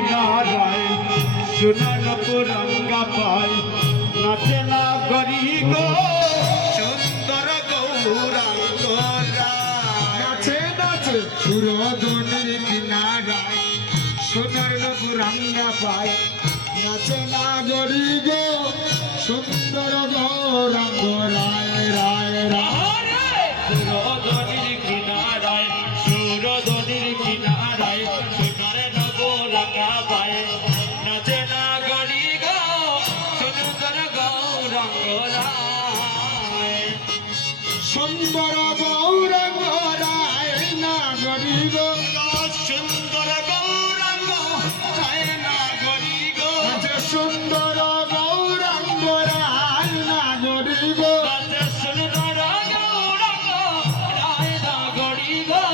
কিনারায় সোনার পুরঙ্গা পায় নাচে না গরি গো সুন্দর গৌরাঙ্গ নাচে নাচে সুরধনির কিনারায় সোনার পুরঙ্গা পায় নাচে না গরি গো সুন্দর গৌরাঙ্গ রায় রায় রায় সুরধনির কিনারায় সুরধনির কিনারায় সোনার পুরঙ্গা পায় নাচে না গরি গো সুন্দর গৌরাঙ্গ রায় সুন্দর গৌরাঙ্গ রায় না গরি গো সুন্দর গৌরাঙ্গ রায় না গরি গো সুন্দর গৌরাঙ্গ রায় না গরি গো সুন্দর গৌরাঙ্গ রায় না গরি গো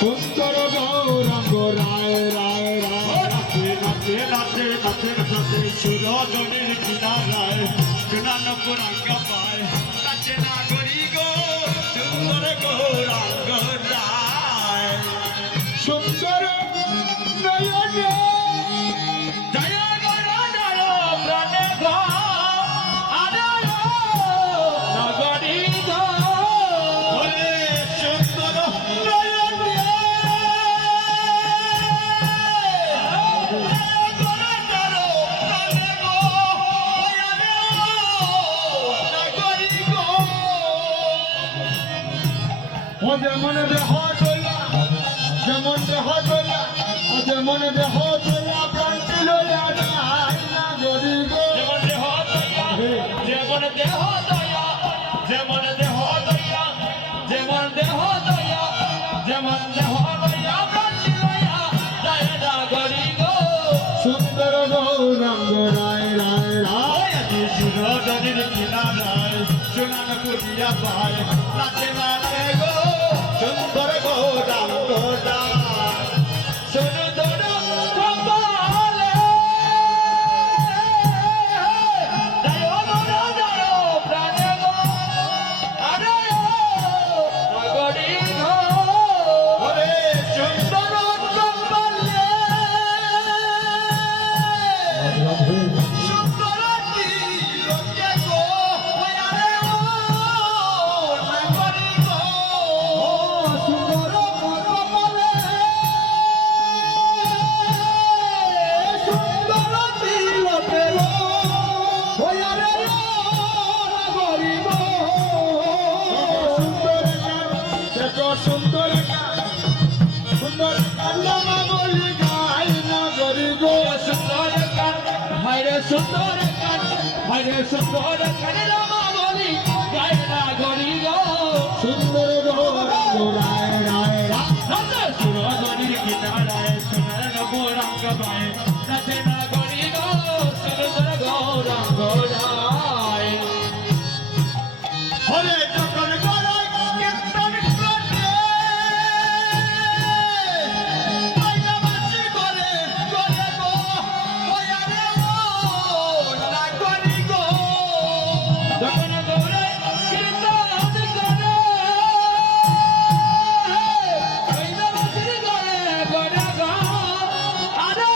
সুন্দর গৌরাঙ্গ রায় রায় রায় নাচে নাচে নাচে নাচে নাচে সুরধনির কিনারায় সোনার পুরঙ্গ পায় নাচে না গরি গো সুন্দর গৌরাঙ্গ রায় সুন্দর নয়নে জয় গৌরাঙ্গ প্রাণে গো আনন্দ নগরী গো ওরে সুন্দর নয়নে ও যেমন দেহ তোলা যেমন দেহ তোলা ও যেমন দেহ তোলা প্রান্তি লইয়া যায় না গরি গো যেমন দেহ দয়া যেমন দেহ দয়া যেমন দেহ দয়া যেমন দেহ দয়া যেমন দেহ দয়া প্রাণী লয়া জয় নাগরি গো সুন্দর গৌরাঙ্গ রায় রায় রায় আজ সুরধনির কিনারায় সোনার পুরিয়া পায় নাচে নাচে গো সুন্দর গৌরাঙ্গ রায় সুন্দর কপালে জয় গৌরাঙ্গ প্রাণে গো আনন্দ নগরী গো ওরে সুন্দর কপালে সুন্দরী লোকে গো ওয়ারে ও নাগরী গো সুন্দর কপালে সুন্দর তিলকে গো ওয়ারে নগরী গো সুন্দর দেখো সুন্দর সুন্দর কান্না বলি গাই নগরী গো সুন্দর কান হায়রে সুন্দর কান হায়রে সুন্দর কান রামা বলি গায় নাগরী গো সুন্দর গৌরাঙ্গ রায় রায় রায় নাচে সুরধনির কিনারায় সোনার গৌরাঙ্গ পায় নাচে নাগরী গো সুন্দর গৌরাঙ্গ রায় হরে যখন গড়াই কীর্তন করে পাইলাবাসি করে করে গো ওয়ারে ও নাগরী গো যখন গড়াই কীর্তন করে পাইলাবাসি করে করে গো আরে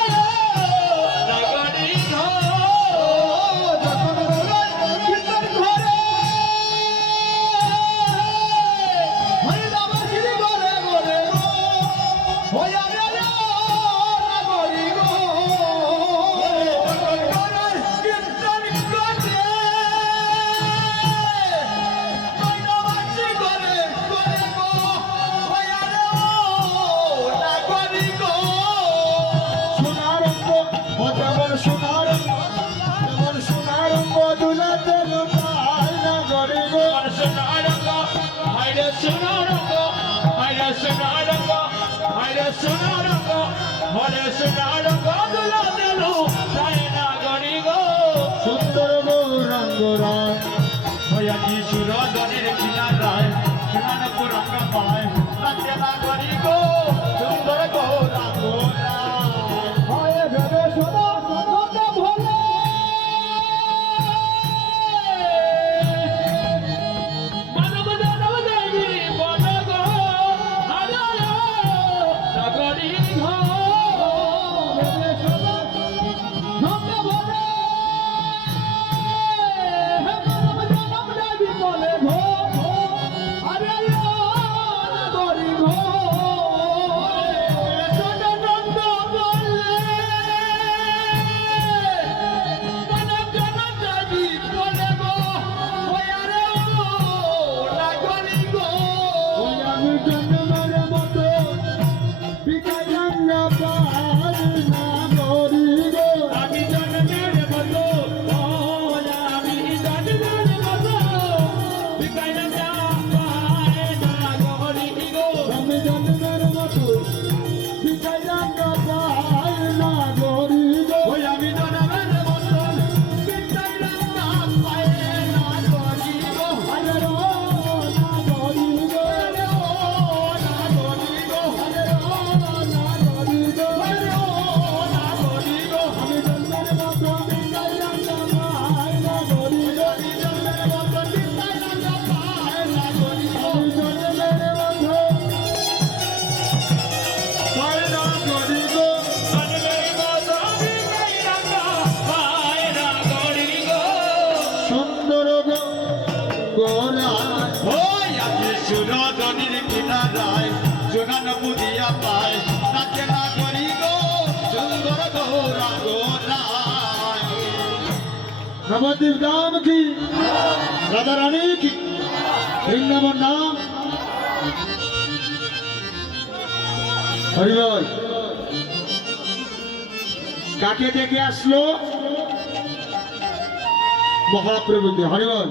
বুঝিয়া পায় নাচে না করি গো সুন্দর গৌরাঙ্গ রায় নবদ্বীপ ধাম কি রাধা রানী কি বৃন্দাবন নাম হরিবল কাকে দেখে আসলো মহাপ্রভুকে হরিবল